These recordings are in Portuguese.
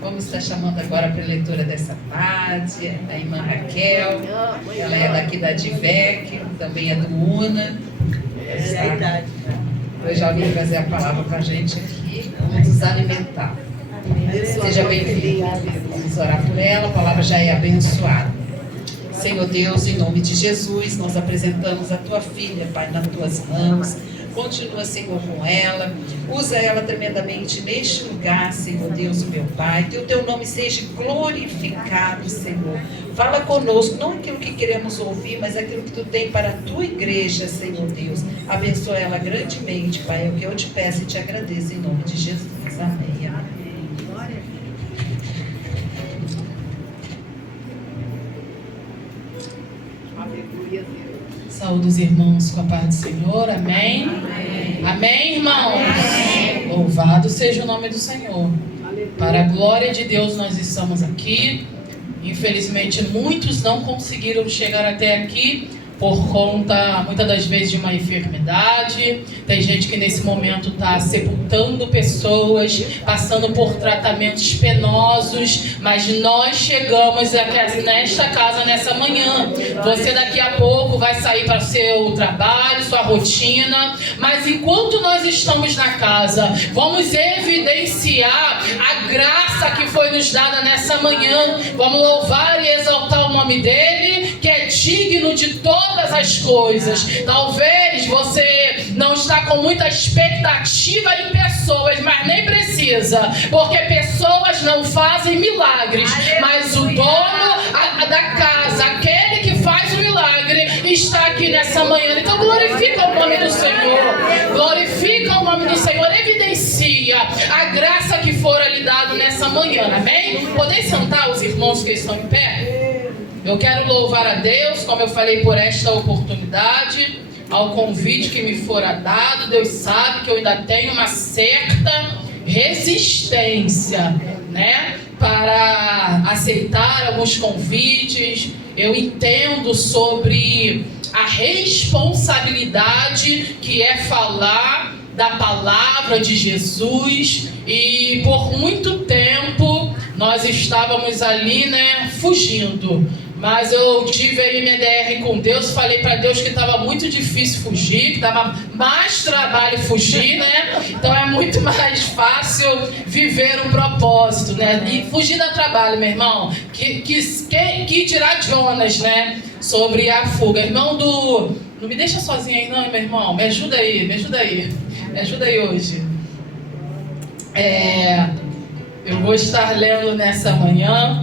Vamos estar chamando agora para a leitura dessa tarde a irmã Raquel. Ela é daqui da Divec, também é do UNA. Hoje ela vem trazer a palavra para a gente aqui, nos alimentar. Seja bem-vinda. Vamos orar por ela, a palavra já é abençoada. Senhor Deus, em nome de Jesus, nós apresentamos a tua filha, Pai, nas tuas mãos. Continua, Senhor, com ela. Usa ela tremendamente neste lugar, Senhor Deus, meu Pai. Que o teu nome seja glorificado, Senhor. Fala conosco, não aquilo que queremos ouvir, mas aquilo que tu tem para a tua igreja, Senhor Deus. Abençoa ela grandemente, Pai. É o que eu te peço e te agradeço em nome de Jesus. Amém. Amém. Saúde os irmãos com a paz do Senhor, amém? Amém, amém, irmãos? Amém. Louvado seja o nome do Senhor. Aleluia. Para a glória de Deus nós estamos aqui. Infelizmente muitos não conseguiram chegar até aqui por conta, muitas das vezes, de uma enfermidade. Tem gente que nesse momento está sepultando pessoas, passando por tratamentos penosos, mas nós chegamos aqui nesta casa nessa manhã. Você daqui a pouco vai sair para o seu trabalho, sua rotina, mas enquanto nós estamos na casa, vamos evidenciar a graça que foi nos dada nessa manhã. Vamos louvar e exaltar o nome dele, que é digno de todas as coisas. Talvez você não está com muita expectativa em pessoas, mas nem precisa, porque pessoas não fazem milagres. Aleluia. Mas o dono da casa, aquele que faz o milagre, está aqui nessa manhã. Então glorifica o nome do Senhor, glorifica o nome do Senhor, evidencia a graça que fora lhe dado nessa manhã, amém? Podem sentar os irmãos que estão em pé? Eu quero louvar a Deus, como eu falei, por esta oportunidade, ao convite que me fora dado. Deus sabe que eu ainda tenho uma certa resistência, né, para aceitar alguns convites. Eu entendo sobre a responsabilidade que é falar da palavra de Jesus, e por muito tempo nós estávamos ali, né, fugindo. Mas eu tive aí minha DR com Deus, falei para Deus que estava muito difícil fugir, que dava mais trabalho fugir, né? Então é muito mais fácil viver o propósito, né? E fugir dá trabalho, meu irmão. Que dirá Jonas, né? Sobre a fuga. Irmão do... Não me deixa sozinho aí não, meu irmão. Me ajuda aí, me ajuda aí. Me ajuda aí hoje. Eu vou estar lendo nessa manhã.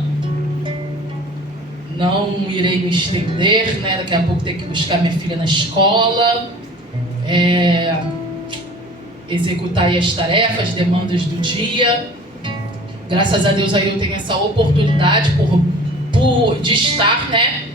Não irei me estender, né? Daqui a pouco tenho que buscar minha filha na escola, executar aí as tarefas, demandas do dia. Graças a Deus aí eu tenho essa oportunidade de estar, né,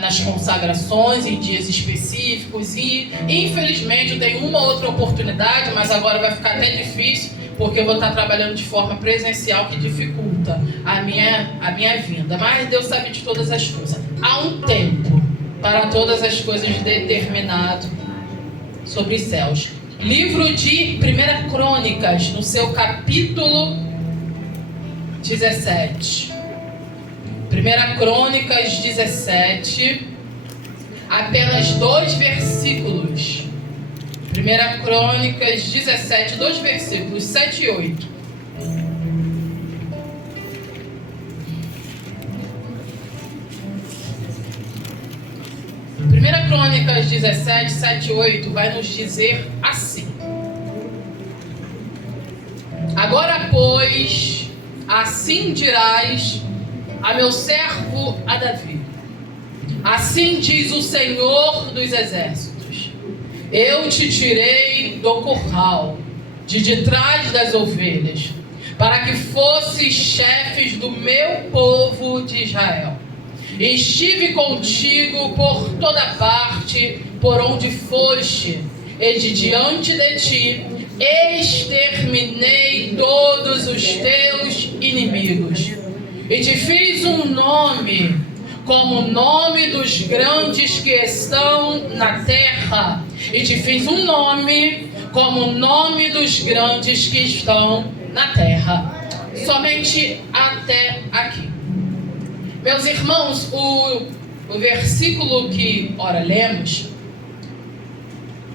nas consagrações em dias específicos, e infelizmente eu tenho uma outra oportunidade, mas agora vai ficar até difícil, porque eu vou estar trabalhando de forma presencial, que dificulta a minha vinda. Mas Deus sabe de todas as coisas. Há um tempo para todas as coisas determinado sobre os céus. Livro de 1 Crônicas, no seu capítulo 17. 1 Crônicas 17, apenas 2 versículos. 1 Crônicas 17, 2 versículos, 7 e 8. Primeira Crônicas 17, 7 e 8 vai nos dizer assim: Agora, pois, assim dirás a meu servo a Davi: Assim diz o Senhor dos Exércitos: Eu te tirei do curral, de trás das ovelhas, para que fosses chefes do meu povo de Israel. Estive contigo por toda parte, por onde foste, e de diante de ti exterminei todos os teus inimigos. E te fiz um nome, como o nome dos grandes que estão na terra. E te fiz um nome como o nome dos grandes que estão na terra. Somente até aqui. Meus irmãos, o versículo que ora lemos,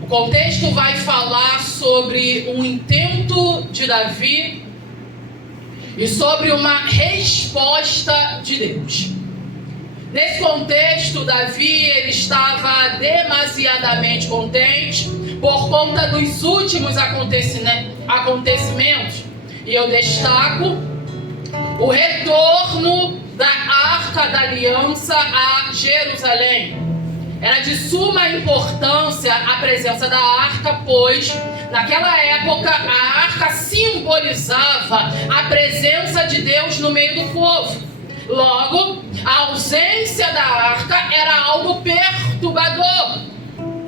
o contexto vai falar sobre um intento de Davi e sobre uma resposta de Deus. Nesse contexto, Davi ele estava demasiadamente contente por conta dos últimos acontecimentos. E eu destaco o retorno da Arca da Aliança a Jerusalém. Era de suma importância a presença da arca, pois naquela época a arca simbolizava a presença de Deus no meio do povo. Logo, a ausência da arca era algo perturbador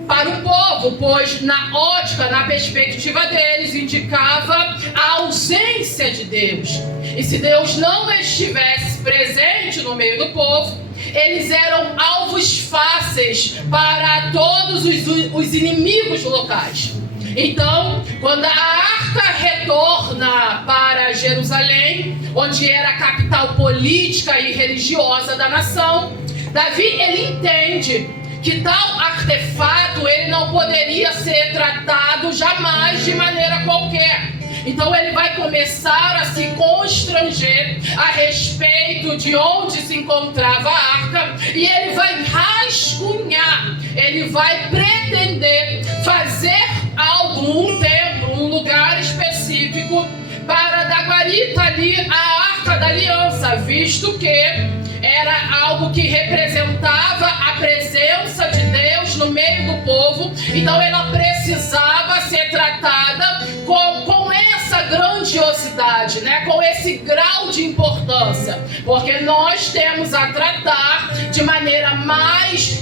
para o povo, pois na ótica, na perspectiva deles, indicava a ausência de Deus. E se Deus não estivesse presente no meio do povo, eles eram alvos fáceis para todos os inimigos locais. Então, quando a arca retorna para Jerusalém, onde era a capital política e religiosa da nação, Davi ele entende que tal artefato ele não poderia ser tratado jamais de maneira qualquer. Então ele vai começar a se constranger a respeito de onde se encontrava a arca, e ele vai rascunhar, ele vai pretender fazer um templo, um lugar específico para dar guarita ali a Arca da Aliança, visto que era algo que representava a presença de Deus no meio do povo. Então ela precisava ser tratada com essa grandiosidade, né? Com esse grau de importância, porque nós temos a tratar de maneira mais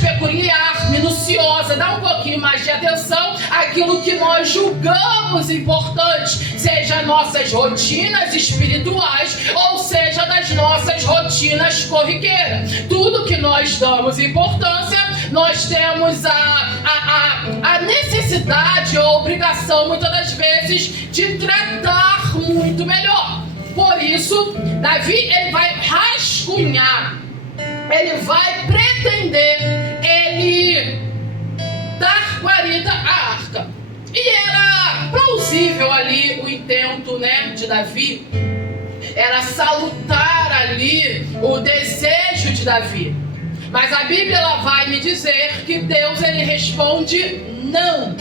peculiar, minuciosa, dá um pouquinho mais de atenção àquilo que nós julgamos importante, seja nossas rotinas espirituais ou seja das nossas rotinas corriqueiras. Tudo que nós damos importância, nós temos a necessidade ou obrigação, muitas das vezes, de tratar muito melhor. Por isso, Davi ele vai rascunhar, ele vai pretender, ele dar guarita à arca. E era plausível ali o intento, né, de Davi, era salutar ali o desejo de Davi. Mas a Bíblia ela vai me dizer que Deus ele responde não.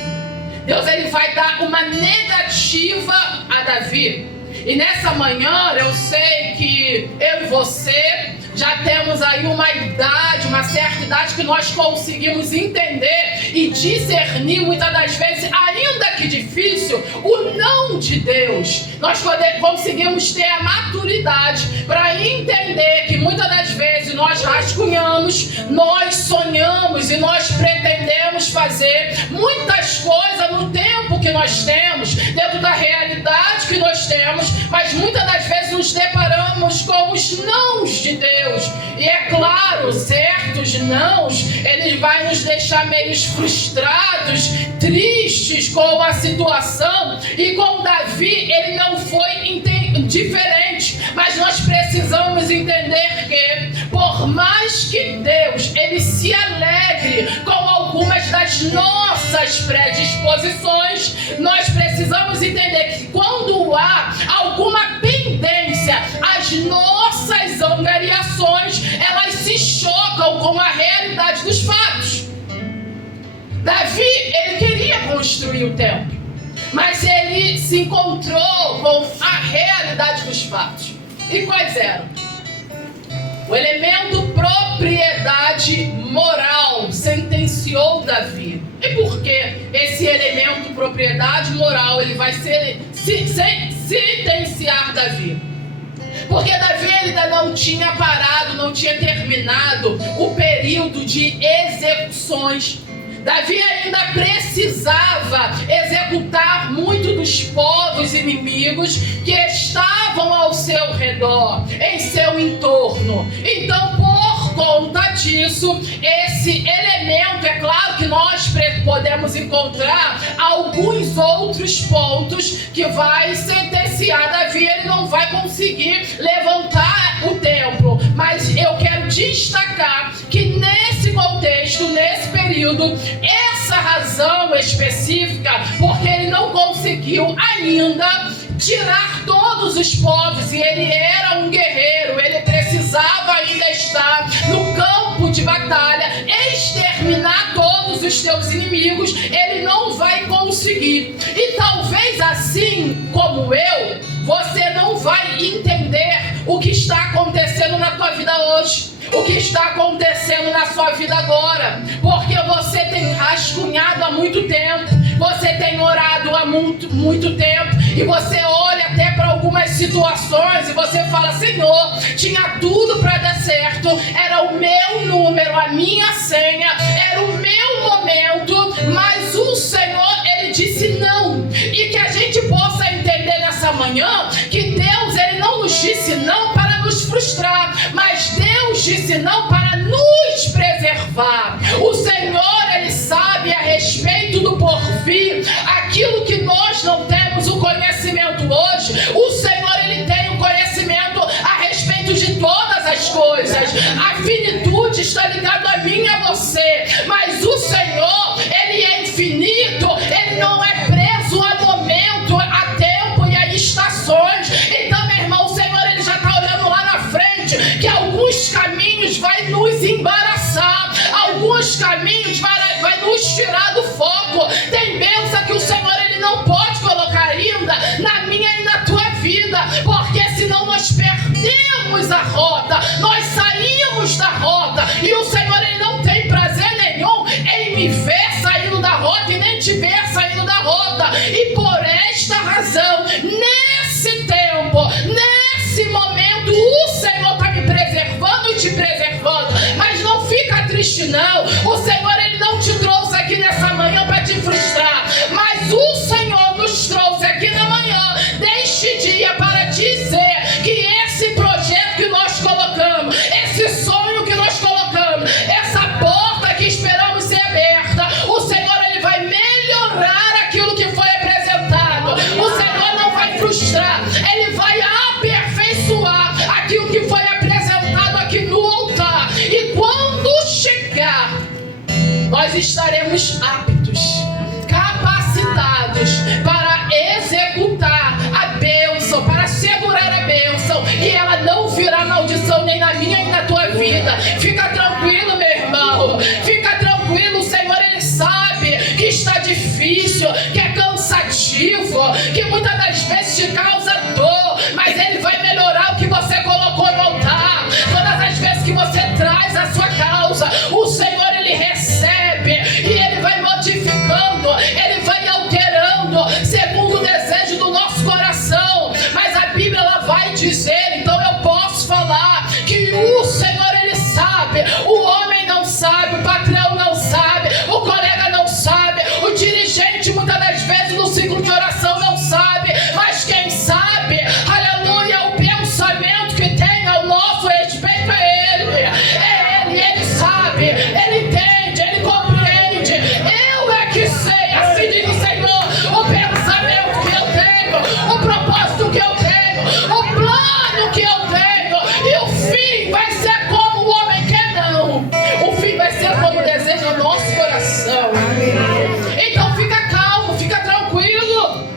Deus ele vai dar uma negativa a Davi. E nessa manhã eu sei que eu e você já temos aí uma certa idade que nós conseguimos entender e discernir muitas das vezes, ainda que difícil, o não de Deus. Nós conseguimos ter a maturidade para entender que muitas das vezes nós rascunhamos, nós sonhamos e nós pretendemos fazer muitas coisas no tempo que nós temos, dentro da realidade que nós temos, mas muitas das vezes nos deparamos com os nãos de Deus. E é claro, certos nãos, eles vão nos deixar meio frustrados, tristes com a situação. E com Davi, ele não foi diferente. Mas nós precisamos entender que, por mais que Deus ele se alegre com algumas das nossas predisposições, nós precisamos entender que quando há alguma pendência, as nossas angariações, elas se chocam com a realidade dos fatos. Davi, ele queria construir o templo, mas ele se encontrou com a realidade dos fatos. E quais eram? O elemento propriedade moral sentenciou Davi. E por que esse elemento propriedade moral ele vai sentenciar Davi? Porque Davi ainda não tinha parado, não tinha terminado o período de execuções. Davi ainda precisava executar muito dos povos inimigos que estavam ao seu redor, em seu entorno. Então, por conta disso, esse elemento, é claro que nós podemos encontrar alguns outros pontos que vai sentenciar Davi. Ele não vai conseguir levantar o templo, mas eu quero destacar que nesse contexto, nesse período, essa razão específica, porque ele não conseguiu ainda tirar todos os povos, e ele era um guerreiro, ele precisava ainda estar no campo de batalha, exterminar todos os teus inimigos. Ele não vai conseguir, e talvez assim como eu, você não vai entender o que está acontecendo na tua vida hoje, o que está acontecendo na sua vida agora, porque você tem rascunhado há muito tempo, você tem orado há muito tempo, e você olha até para algumas situações e você fala: Senhor, tinha tudo para dar certo, era o meu número, a minha senha, era o meu momento, mas o Senhor, Ele disse não. E que a gente possa entender nessa manhã que Deus, Ele não nos disse não para nos frustrar, mas Deus disse não para nos preservar. O Senhor, Ele sabe a respeito do porvir, aquilo que nós não temos o conhecimento hoje. O Senhor, Ele tem o conhecimento a respeito de todas as coisas. A finitude está ligada a mim e a você, mas o Senhor, Ele é infinito, Ele não é preso a momento, a tempo e a estações. Então, meu irmão, o Senhor, Ele já está olhando lá na frente, que alguns caminhos vai nos embaraçar, alguns caminhos vai nos tirar do foco. Tem bênção que o Senhor, Ele não pode colocar ainda na minha e na tua vida, porque senão nós perdemos a rota, nós saímos da rota, e o Senhor, Ele não tem prazer nenhum em me ver saindo da rota e nem te ver saindo da rota. E por esta razão, nesse tempo, nesse momento, o Senhor está me preservando e te preservando. Mas não fica triste não, o Senhor, Ele não te trouxe aqui nessa manhã para te frustrar, mas o Senhor nos trouxe aqui na manhã deste dia para dizer que esse projeto que nós colocamos, esse sonho que nós colocamos, essa porta que esperamos ser aberta, o Senhor, Ele vai melhorar aquilo que foi apresentado. O Senhor não vai frustrar, Ele vai aperfeiçoar aquilo que foi apresentado aqui no altar. E quando chegar, nós estaremos aptos, capacitados para executar a bênção, para segurar a bênção, e ela não virá maldição nem na minha nem na tua vida. Fica tranquilo, meu irmão, fica tranquilo. O Senhor, Ele sabe que está difícil, que é cansativo, que muitas das vezes te causa dor, mas Ele vai melhorar o que você colocou no altar. Todas as vezes que você traz a sua causa, o Senhor, Ele recebe, e Ele vai modificando, Ele vai alterando segundo o desejo do nosso coração. Mas a Bíblia, ela vai dizer, então eu posso falar que o Senhor, Ele sabe, o homem não sabe, o patrão não sabe, o colega não sabe, o dirigente muitas das vezes no ciclo de oração não sabe, mas quem sabe, aleluia, o pensamento que tem ao nosso respeito é Ele. É Ele, Ele sabe, Ele entende, Ele compreende. Eu é que sei, assim diz o Senhor, o pensamento que eu tenho, o propósito que eu tenho, o plano que eu tenho, e o fim vai ser como o homem quer, não. O fim vai ser como deseja o nosso coração. Então fica calmo, fica tranquilo.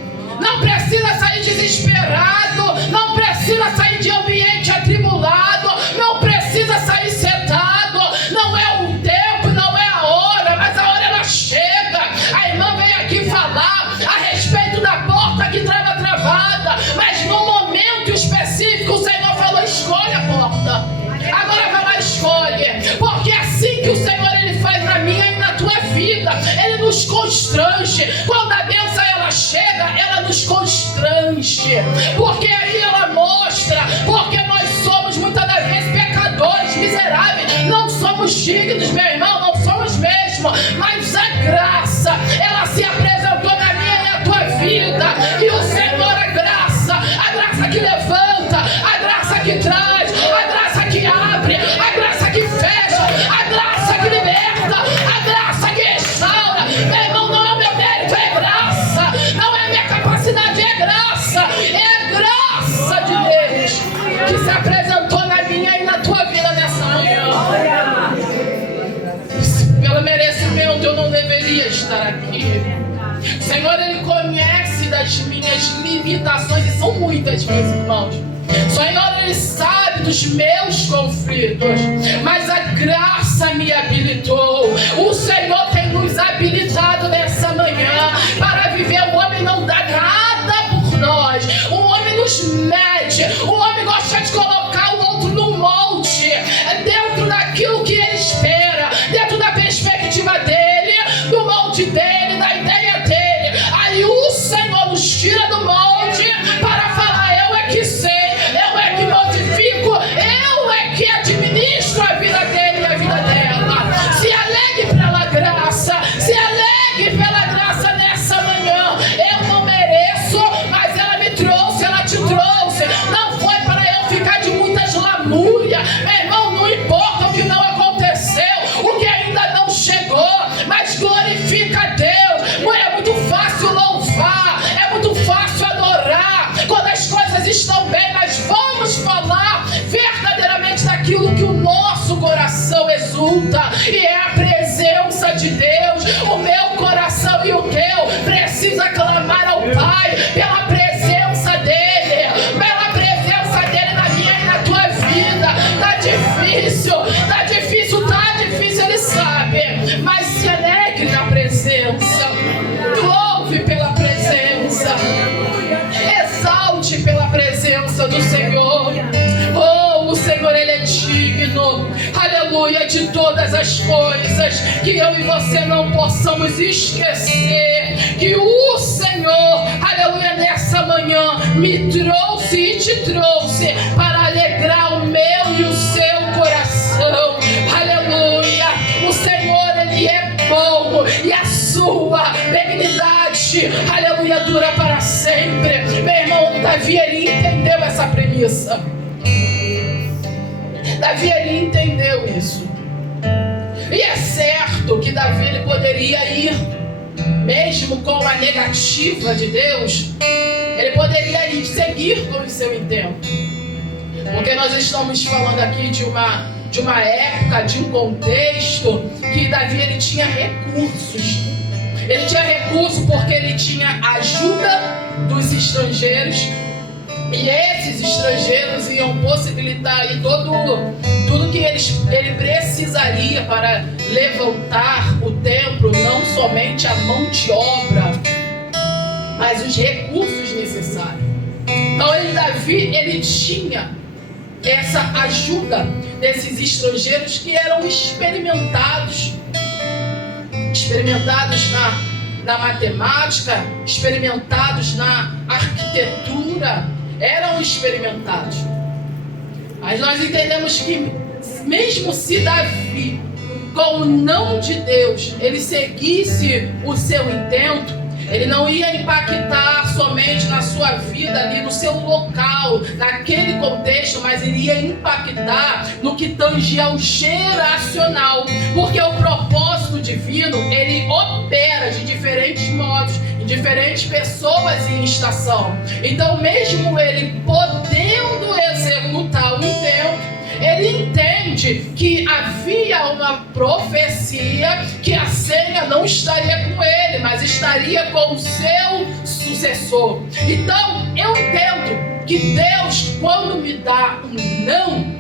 Não precisa sair desesperado, não precisa sair de ambiente atribulado, não precisa sair sentado. Não é o tempo, não é a hora, mas a hora ela chega. A irmã veio aqui falar a respeito da porta que estava travada, mas no momento específico o Senhor falou: escolhe a porta. Agora vai lá, escolhe, porque é assim que o Senhor, Ele faz na minha e na tua vida. Ele nos constrange. Quando a bênção ela chega, ela nos constrange, porque aí ela mostra, porque nós somos muitas das vezes pecadores, miseráveis, não somos dignos, meu irmão, não somos mesmo, mas a graça, ela se apresentou na minha e na tua vida, e o Senhor, a graça que levanta, a graça que traz, a graça que abre, a graça que fecha, a graça que liberta, a graça que restaura, minhas limitações, e são muitas, meus irmãos. O Senhor, Ele sabe dos meus conflitos, mas a graça me habilitou. O Senhor tem nos habilitado nessa manhã para viver. O homem não dá nada por nós, o homem nos mede, o homem gosta de colocar o outro no molde, dentro daquilo que ele espera, dentro da perspectiva dele, do molde dele, da ideia dele. Aí o Senhor nos tira do molde para falar: eu é que sei, eu é que modifico, eu é que administro a vida dele e a vida dela. Se alegre pela graça, se alegre pela graça nessa manhã. Eu não mereço, mas ela me trouxe, ela te trouxe. Não foi para eu ficar de muitas lamúrias. Meu irmão, não importa o que não aconteceu, o que ainda não chegou, mas glorifica a Deus. É muito fácil louvar, é muito fácil adorar quando as coisas estão bem, mas vamos falar verdadeiramente daquilo que o nosso coração exulta, e é a presença de Deus. O meu coração e o teu precisa clamar ao Pai pela presença dele, pela presença dele na minha e na tua vida. Tá difícil, ele sabe, mas se alegre na presença, louve pela presença, exalte pela presença do Senhor. Oh, o Senhor, Ele é digno, aleluia, de todas as coisas. Que eu e você não possamos esquecer que o Senhor, aleluia, nessa manhã me trouxe e te trouxe para alegrar o meu e o seu coração. Aleluia, o Senhor, Ele é bom, e a sua benignidade, aleluia, dura para sempre. Meu irmão, Davi, ele entendeu essa premissa. Davi, ele entendeu isso. E é certo que Davi, ele poderia ir, mesmo com a negativa de Deus, ele poderia ir seguir com o seu intento. Porque nós estamos falando aqui de uma época, de um contexto que Davi, ele tinha recursos. Ele tinha recurso porque ele tinha ajuda dos estrangeiros, e esses estrangeiros iam possibilitar aí tudo que ele precisaria para levantar o templo, não somente a mão de obra, mas os recursos necessários. Então Davi, ele tinha essa ajuda desses estrangeiros que eram experimentados na matemática, experimentados na arquitetura, eram experimentados. Mas nós entendemos que mesmo se Davi, com o não de Deus, ele seguisse o seu intento, ele não ia impactar somente na sua vida ali, no seu local, naquele contexto, mas ele ia impactar no que tange ao geracional, porque o propósito divino, ele opera de diferentes modos, em diferentes pessoas e em estação. Então, mesmo ele podendo executar o intento, ele entende que havia uma profecia que a senha não estaria com ele, mas estaria com o seu sucessor. Então, eu entendo que Deus, quando me dá um não,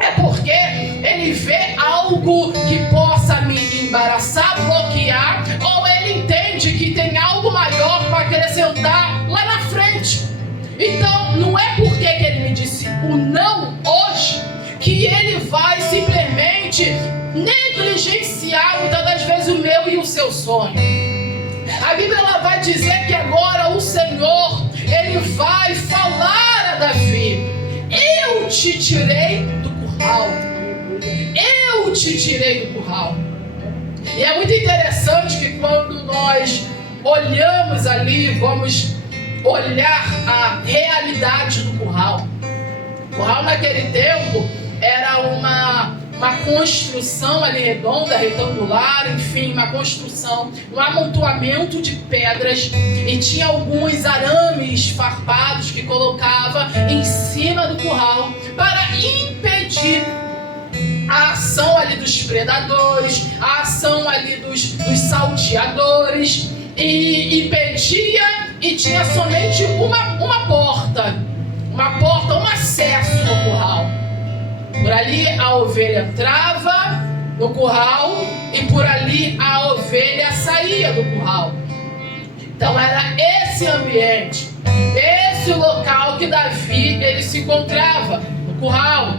é porque Ele vê algo que possa me embaraçar, bloquear, ou Ele entende que tem algo maior para acrescentar lá na frente. Então, não é porque que Ele me disse o não hoje que Ele vai simplesmente negligenciar muitas das vezes o meu e o seu sonho. A Bíblia, ela vai dizer que agora o Senhor, Ele vai falar a Davi: eu te tirei do curral, eu te tirei do curral. E é muito interessante que quando nós olhamos ali, vamos olhar a realidade do curral. O curral naquele tempo era uma construção ali redonda, retangular, enfim, uma construção, um amontoamento de pedras, e tinha alguns arames farpados que colocava em cima do curral para impedir a ação ali dos predadores, a ação ali dos salteadores, e impedia e tinha somente uma porta, um acesso no curral. Por ali a ovelha entrava no curral e por ali a ovelha saía do curral. Então era esse ambiente, esse local que Davi ele se encontrava, no curral.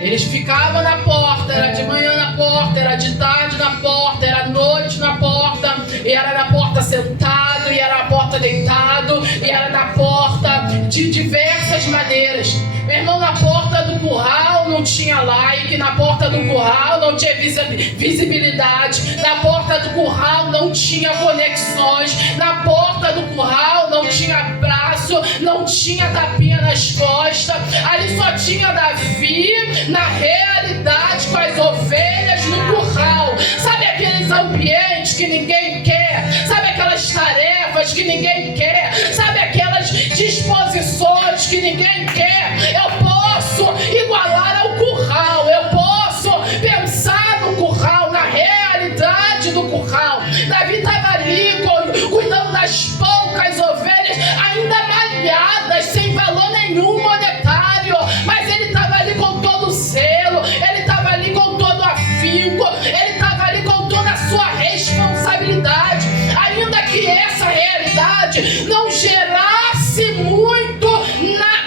Eles ficavam na porta, era de manhã na porta, era de tarde na porta, era à noite na porta, e era na porta sentado, e era na porta deitado, e era na porta de diversas maneiras. Meu irmão, na porta do curral não tinha like, na porta do curral não tinha visibilidade, na porta do curral não tinha conexões, na porta do curral não tinha abraço, não tinha tapinha nas costas, ali só tinha Davi na realidade com as ovelhas no curral. Sabe aqueles ambientes que ninguém quer? Sabe aquelas tarefas que ninguém quer? Sabe aquelas disposições que ninguém quer? Eu posso igualar ao curral, eu posso pensar no curral, na realidade do curral. Davi estava ali cuidando das poucas ovelhas, ainda malhadas, sem valor nenhum monetário, mas ele estava ali com todo o zelo, ele estava ali com todo o afinco, ele estava ali com toda a sua responsabilidade, ainda que essa realidade não gerasse muito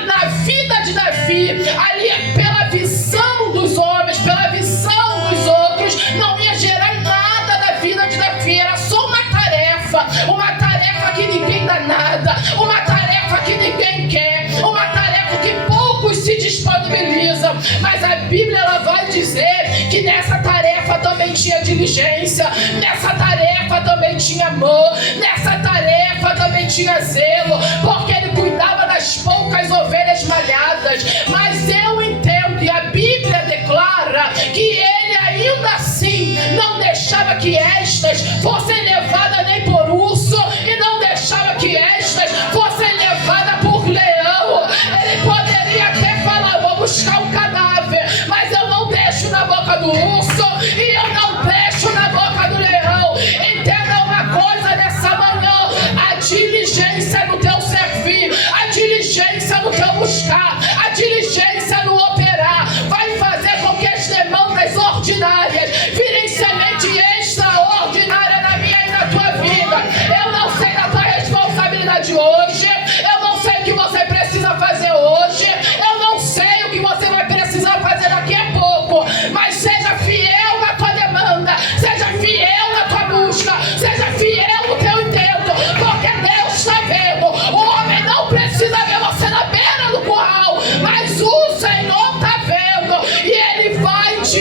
na vida de Davi, ali pela visão dos homens, pela visão dos outros, não ia gerar nada da vida de Davi, era só uma tarefa que ninguém dá nada, uma tarefa que ninguém quer, uma tarefa que poucos se disponibilizam, mas a Bíblia ela vai dizer que nessa tarefa também tinha diligência, nessa tarefa também tinha amor, nessa tarefa também tinha zelo, porque ele cuidava das poucas ovelhas malhadas. Mas eu entendo e a Bíblia declara que ele ainda assim não deixava que estas fossem levadas nem por urso e não deixava que estas fossem levadas por leão. Ele poderia até falar, vou buscar um cadáver, mas eu não deixo na boca do urso e eu não deixo na boca do leão. Entenda uma coisa nessa manhã: a diligência no teu servir, a diligência no teu buscar, a diligência no operar vai fazer com que as demandas ordinárias virem semente extraordinária na minha e na tua vida. Eu não sei da tua responsabilidade hoje, eu não sei o que você precisa fazer hoje, eu não sei o que você vai precisar fazer daqui a pouco, mas seja fiel na tua demanda, seja fiel na tua busca, seja fiel no teu intento, porque Deus está vendo. O homem não precisa ver você na beira do curral, mas o Senhor está vendo e Ele vai te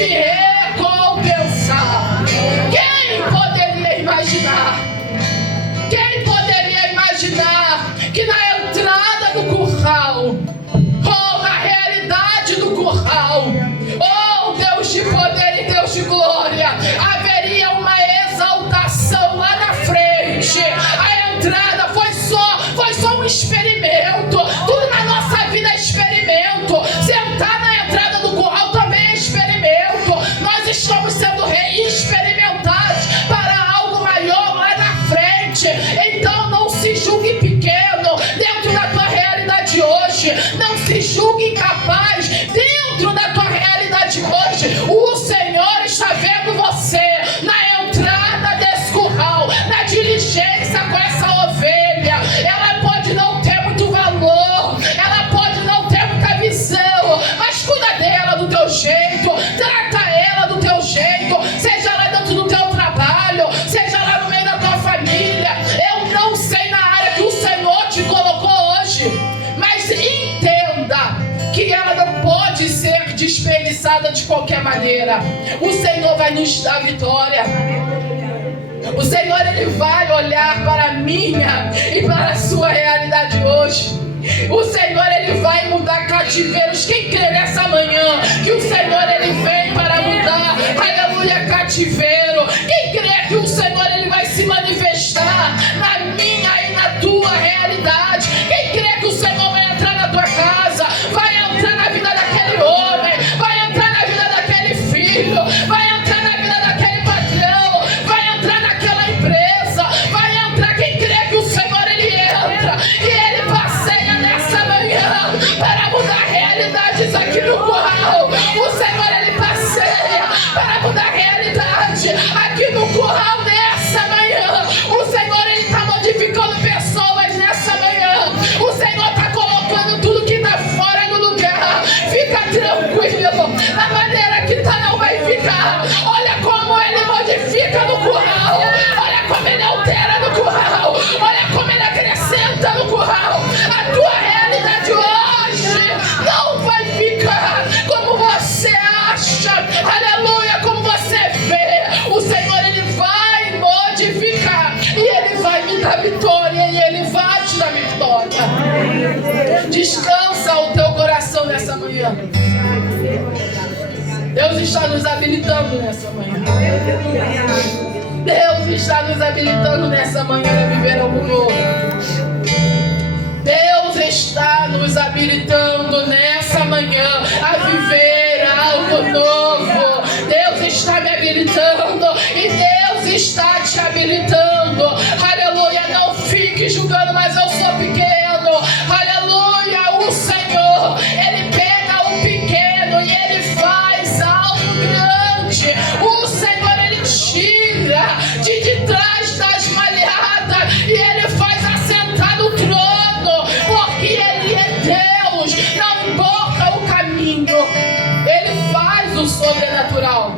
recompensar. Quem poderia imaginar? Quem poderia imaginar que na entrada do curral, ou na realidade do curral, oh Deus de poder e Deus de glória, haveria uma exaltação lá na frente? A entrada foi só um experimento. Tudo na nossa vida é experimento. Sentar na entrada do curral também é experimento. Nós estamos sendo experimentados para algo maior lá na frente. Então não se julgue pequeno dentro da tua realidade hoje, não se julgue incapaz dentro da tua realidade hoje. O Senhor está vendo você na entrada desse curral, na diligência com essa ovelha. Ela pode não ter muito valor, ela pode não ter muita visão, mas cuida dela do teu jeito, trata ela do teu jeito, seja lá dentro do teu trabalho, seja lá no meio da tua família. Eu não sei na área que o Senhor te colocou hoje, mas entenda que ela não pode ser desperdiçada de qualquer maneira. O Senhor vai nos dar vitória. O Senhor ele vai olhar para a minha e para a sua realidade hoje. O Senhor ele vai mudar cativeiros. Quem crê nessa manhã que o Senhor ele vem para mudar, aleluia, cativeiro? Quem crê que o Senhor ele vai se manifestar na minha e na tua realidade? Quem crê que o Senhor vai entrar na tua casa, vai entrar na vida daquele homem, vai entrar na vida daquele filho, vai entrar na vida daquele patrão, vai entrar naquela empresa, vai entrar? Quem crê que o Senhor ele entra? Descansa o teu coração nessa manhã. Deus está nos habilitando nessa manhã. Deus está nos habilitando nessa manhã a viver algo novo. Deus está nos habilitando nessa manhã a viver algo novo. Deus está me habilitando e Deus está te habilitando. Aleluia, não fique julgando, mas eu sou pequeno. Aleluia, o Senhor, Ele pega o pequeno e Ele faz algo grande. O Senhor, Ele tira de trás das malhadas e Ele faz assentar no trono, porque Ele é Deus, não importa o caminho, Ele faz o sobrenatural.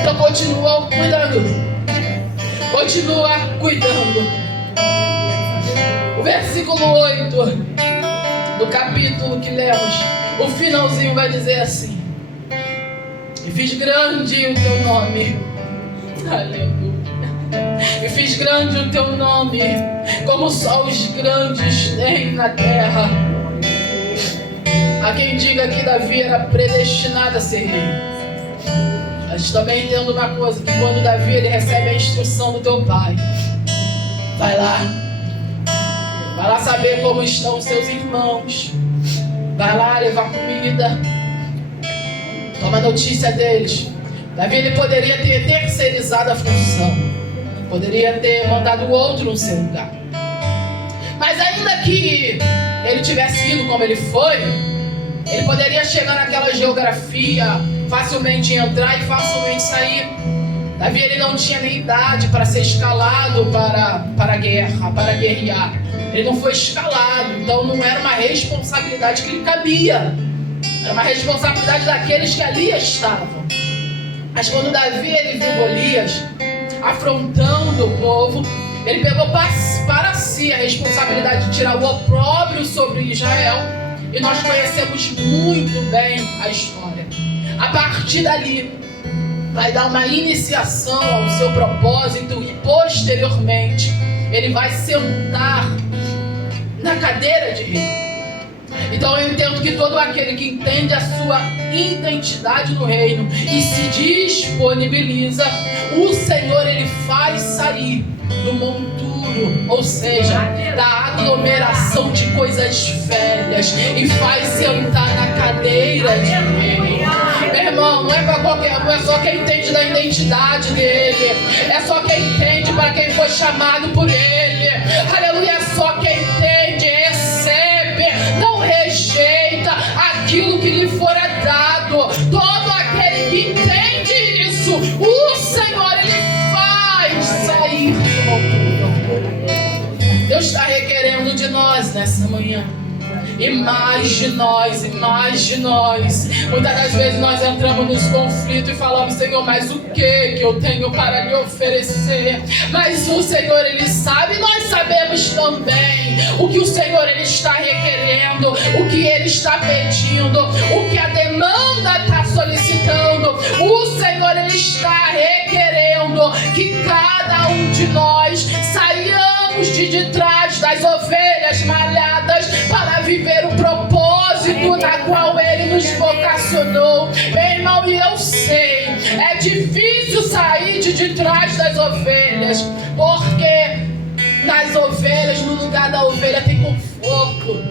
Então continua cuidando. O versículo 8 do capítulo que lemos, o finalzinho vai dizer assim: e fiz grande o teu nome. Aleluia. E fiz grande o teu nome, como só os grandes têm na terra. Há quem diga que Davi era predestinado a ser rei. Mas também entendo uma coisa, que quando Davi ele recebe a instrução do teu pai, vai lá saber como estão os seus irmãos, vai lá levar comida, toma notícia deles. Davi ele poderia ter terceirizado a função, poderia ter mandado o outro no seu lugar, mas ainda que ele tivesse ido como ele foi, ele poderia chegar naquela geografia, facilmente entrar e facilmente sair. Davi ele não tinha nem idade para ser escalado para a guerra, para guerrear. Ele não foi escalado, então não era uma responsabilidade que lhe cabia. Era uma responsabilidade daqueles que ali estavam. Mas quando Davi ele viu Golias afrontando o povo, ele pegou para si a responsabilidade de tirar o opróbrio sobre Israel. E nós conhecemos muito bem a história. A partir dali, vai dar uma iniciação ao seu propósito e posteriormente ele vai sentar na cadeira de rei. Então eu entendo que todo aquele que entende a sua identidade no reino e se disponibiliza, o Senhor ele faz sair do monturo, ou seja, da aglomeração de coisas velhas, e faz sentar na cadeira de rei. Meu irmão, não é para qualquer um, é só quem entende da identidade dele, é só quem entende para quem foi chamado por ele. Aleluia, é só quem entende, recebe, não rejeita aquilo que lhe fora dado. Todo aquele que entende isso, o Senhor ele faz sair do monturo. Deus está requerendo de nós nessa manhã. E mais de nós, e mais de nós. Muitas das vezes nós entramos nos conflitos e falamos: Senhor, mas o que eu tenho para lhe oferecer? Mas o Senhor ele sabe, nós sabemos também o que o Senhor ele está requerendo, o que ele está pedindo, o que a demanda está solicitando. O Senhor ele está requerendo que cada um de nós saiamos de trás das ovelhas malhadas para viver o propósito na qual Ele nos vocacionou. Meu irmão, e eu sei, é difícil sair de trás das ovelhas, porque nas ovelhas, no lugar da ovelha tem conforto.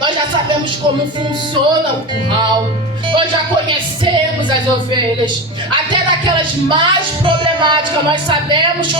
Nós já sabemos como funciona o curral, nós já conhecemos as ovelhas, até daquelas mais problemáticas nós sabemos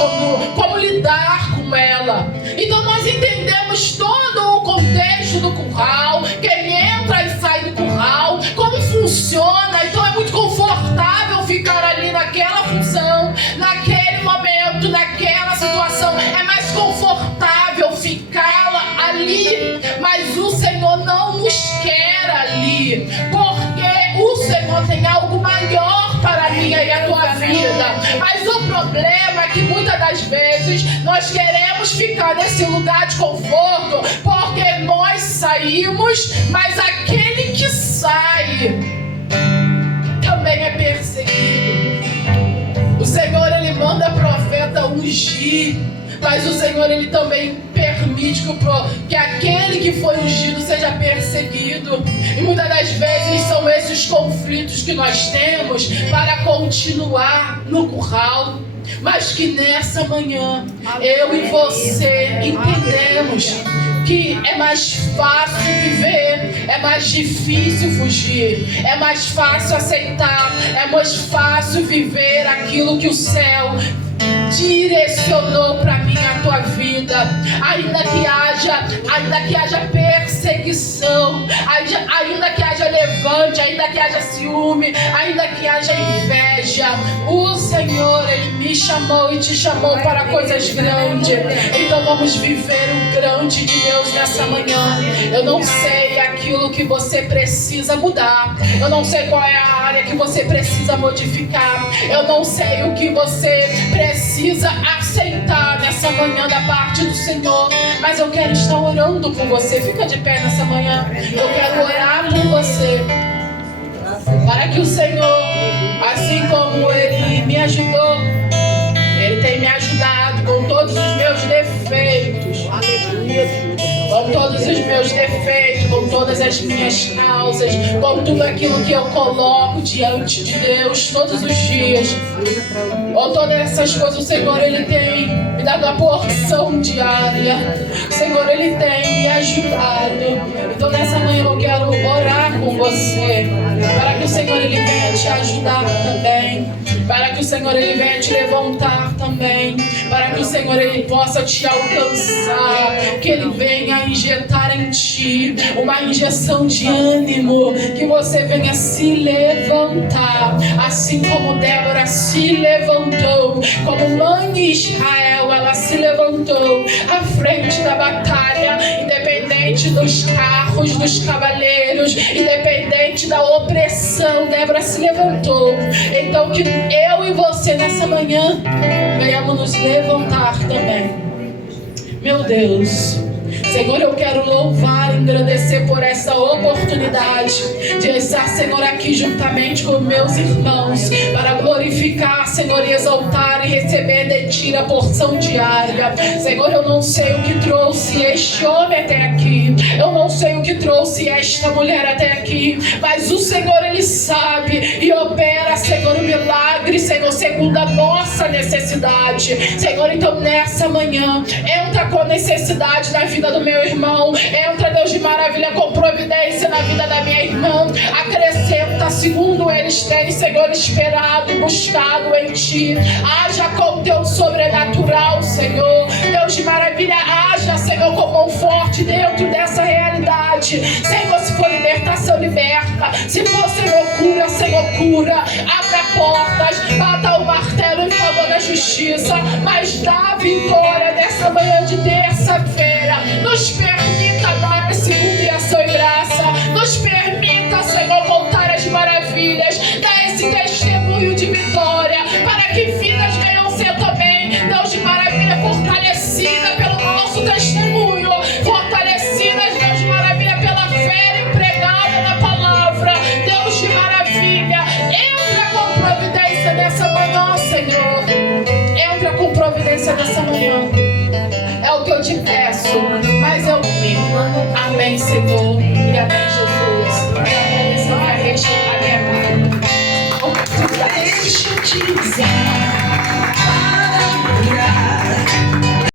como lidar com ela. Então nós entendemos todo o contexto do curral, quem entra e sai do curral, como funciona. Então é muito confortável ficar ali naquela função, naquele momento, naquela situação. É mais confortável ficá-la ali, mas o Senhor não nos quer ali, porque o Senhor tem algo maior para a minha e a tua vida. Mas o problema é que muitas das vezes nós queremos ficar nesse lugar de conforto, porque nós saímos, mas aquele que sai também é perseguido. O Senhor ele manda profeta ungir, mas o Senhor ele também permite permite que aquele que foi ungido seja perseguido. E muitas das vezes são esses conflitos que nós temos para continuar no curral. Mas que nessa manhã eu e você entendemos que é mais fácil viver, é mais difícil fugir, é mais fácil aceitar, é mais fácil viver aquilo que o céu direcionou para mim, a tua vida. Ainda que haja perseguição, ainda que haja levante, ainda que haja ciúme, ainda que haja inveja, o Senhor, Ele me chamou e te chamou para coisas grandes. Então vamos viver o grande de Deus nessa manhã. Eu não sei aquilo que você precisa mudar, eu não sei qual é a área que você precisa modificar, eu não sei o que você precisa aceitar nessa manhã da parte do Senhor, mas eu quero estar orando por você. Fica de pé nessa manhã. Eu quero orar por você, para que o Senhor, assim como Ele me ajudou, Ele tem me ajudado com todos os meus defeitos, com todos os meus defeitos, com todas as minhas causas, com tudo aquilo que eu coloco diante de Deus todos os dias. Com todas essas coisas, o Senhor, Ele tem me dado a porção diária. O Senhor, Ele tem me ajudado. Então nessa manhã eu quero orar com você, para que o Senhor, Ele venha te ajudar também, para que o Senhor, Ele venha te levantar também, para que o Senhor, Ele possa te alcançar, que Ele venha injetar em ti uma injeção de ânimo, que você venha se levantar, assim como Débora se levantou, como mãe de Israel, ela se levantou à frente da batalha, independente dos carros, dos cavaleiros, independente da opressão, Débora se levantou. Então que eu e você nessa manhã venhamos nos levantar também. Meu Deus, Senhor, eu quero louvar e engrandecer por essa oportunidade de estar, Senhor, aqui juntamente com meus irmãos, para glorificar, Senhor, e exaltar e receber de Ti a porção diária. Senhor, eu não sei o que trouxe este homem até aqui, eu não sei o que trouxe esta mulher até aqui, mas o Senhor, Ele sabe e opera, Senhor, o milagre, Senhor, segundo a nossa necessidade. Senhor, então nessa manhã, entra com necessidade na vida do meu irmão, entra, Deus de maravilha, com providência na vida da minha irmã, acrescenta segundo eles têm, Senhor, esperado e buscado em Ti. Haja com Teu sobrenatural, Senhor, Deus de maravilha, haja, Senhor, com mão forte dentro dessa realidade. Senhor, se for libertação, liberta, se for, Senhor, cura, Senhor, cura, abra portas, bata o martelo em favor da justiça, mas dá a vitória dessa manhã de terça-feira. Nos perdoa